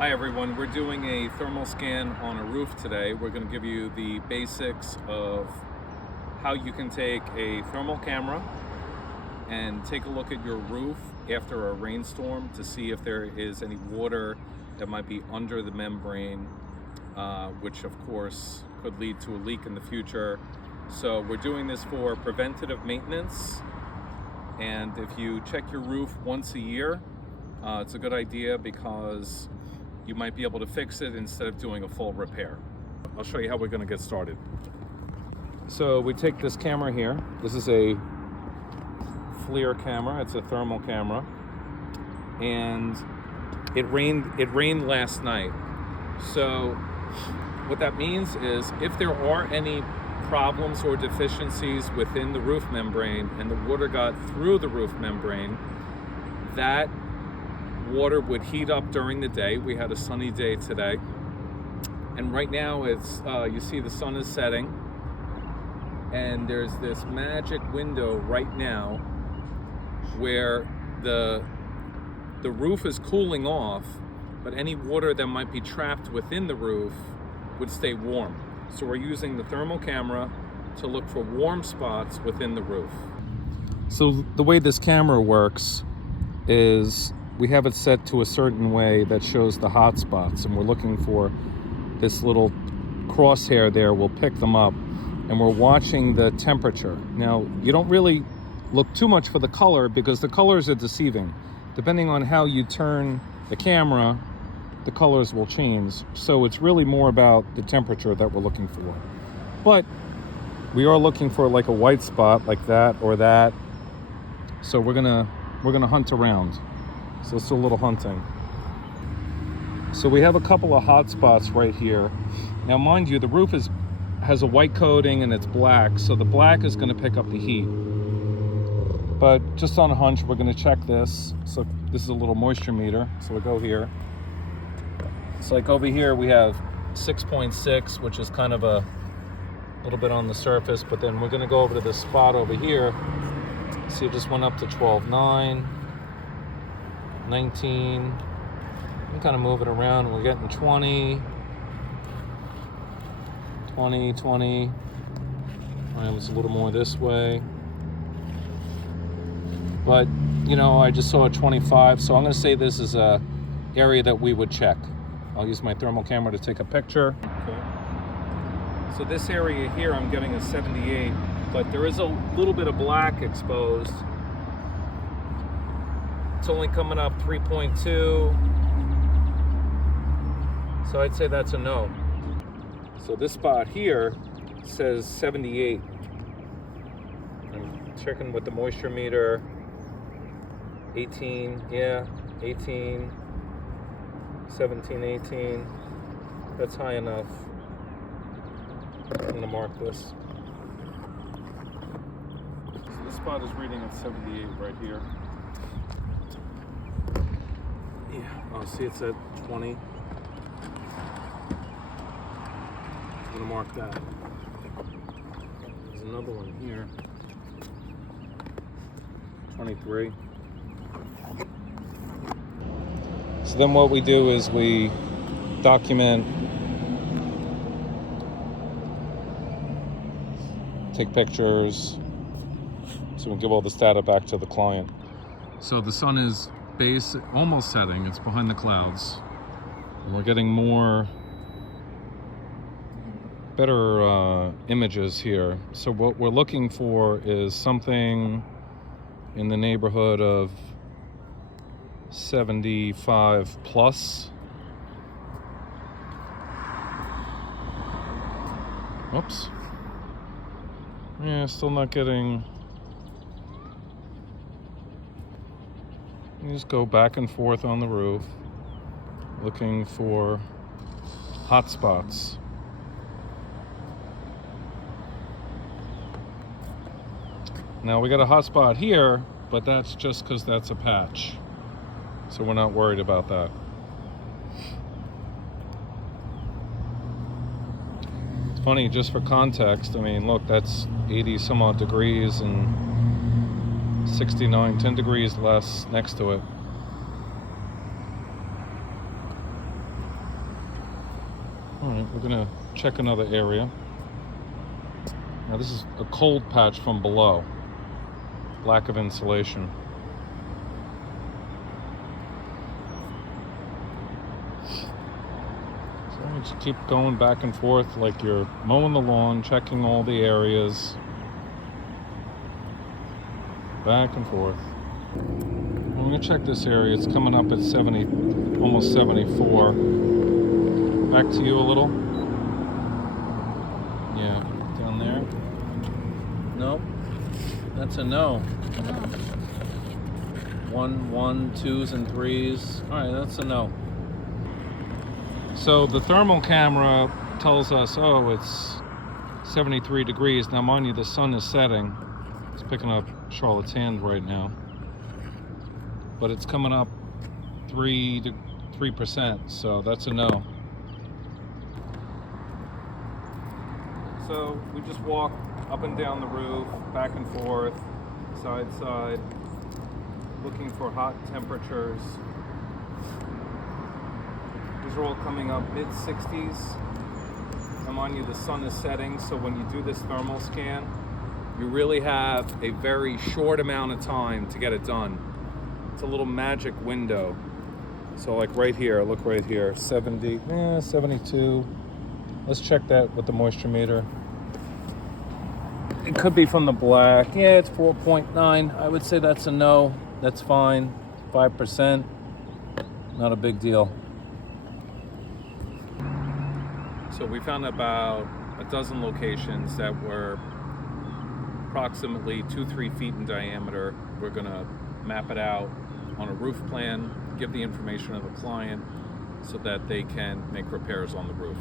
Hi everyone, we're doing a thermal scan on a roof today. We're going to give you the basics of how you can take a thermal camera and take a look at your roof after a rainstorm to see if there is any water that might be under the membrane, which of course could lead to a leak in the future. So we're doing this for preventative maintenance, and if you check your roof once a year, it's a good idea because you might be able to fix it instead of doing a full repair. I'll show you how we're going to get started. So we take this camera here. This is a FLIR camera. It's a thermal camera, and it rained last night. So what that means is if there are any problems or deficiencies within the roof membrane and the water got through the roof membrane, that water would heat up during the day. We had a sunny day today, and right now it's you see the sun is setting, and there's this magic window right now where the roof is cooling off, but any water that might be trapped within the roof would stay warm. So we're using the thermal camera to look for warm spots within the roof. So the way this camera works is we have it set to a certain way that shows the hot spots, and we're looking for this little crosshair there. We'll pick them up, and we're watching the temperature. Now, you don't really look too much for the color because the colors are deceiving. Depending on how you turn the camera, the colors will change. So it's really more about the temperature that we're looking for. But we are looking for like a white spot like that or that. So we're gonna hunt around. So let's do a little hunting. So we have a couple of hot spots right here. Now, mind you, the roof has a white coating and it's black, so the black is going to pick up the heat. But just on a hunch, we're going to check this. So this is a little moisture meter. So we'll go here. So like over here, we have 6.6, which is kind of a little bit on the surface. But then we're going to go over to this spot over here. See, it just went up to 12.9. 19. I'm kind of moving it around. We're getting 20. All right, it's a little more this way. But, you know, I just saw a 25, so I'm going to say this is a area that we would check. I'll use my thermal camera to take a picture. Okay. So this area here, I'm getting a 78, but there is a little bit of black exposed. It's only coming up 3.2. So I'd say that's a no. So this spot here says 78. I'm checking with the moisture meter. 18, yeah, 18, 17, 18. That's high enough. I'm gonna mark this. So this spot is reading at 78 right here. Yeah, oh, see, it's at 20. I'm gonna mark that. There's another one here. 23. So then what we do is we document, take pictures, so we give all the data back to the client. So the sun is almost setting. It's behind the clouds, and we're getting better images here. So what we're looking for is something in the neighborhood of 75 plus. Oops. Yeah, still not getting. You just go back and forth on the roof looking for hot spots. Now we got a hot spot here, but that's just because that's a patch. So we're not worried about that. It's funny, just for context, I mean, look, that's 80 some odd degrees and 69, 10 degrees less next to it. All right, we're gonna check another area. Now this is a cold patch from below. Lack of insulation. So just keep going back and forth like you're mowing the lawn, checking all the areas. Back and forth. I'm gonna check this area. It's coming up at 70, almost 74. Back to you a little. Yeah, down there. No, that's a no. One, twos, and threes. All right, that's a no. So the thermal camera tells us, oh, it's 73 degrees. Now, mind you, the sun is setting. It's picking up Charlotte's hand right now, but it's coming up 3%. So that's a no. So we just walk up and down the roof, back and forth, side, looking for hot temperatures. These are all coming up mid-60s. And mind you, the sun is setting, so when you do this thermal scan, you really have a very short amount of time to get it done. It's a little magic window. So like right here, look right here, 70, 72. Let's check that with the moisture meter. It could be from the black. Yeah, it's 4.9. I would say that's a no. That's fine. 5%. Not a big deal. So we found about a dozen locations that were approximately 2-3 feet in diameter. We're gonna map it out on a roof plan, give the information to the client so that they can make repairs on the roof.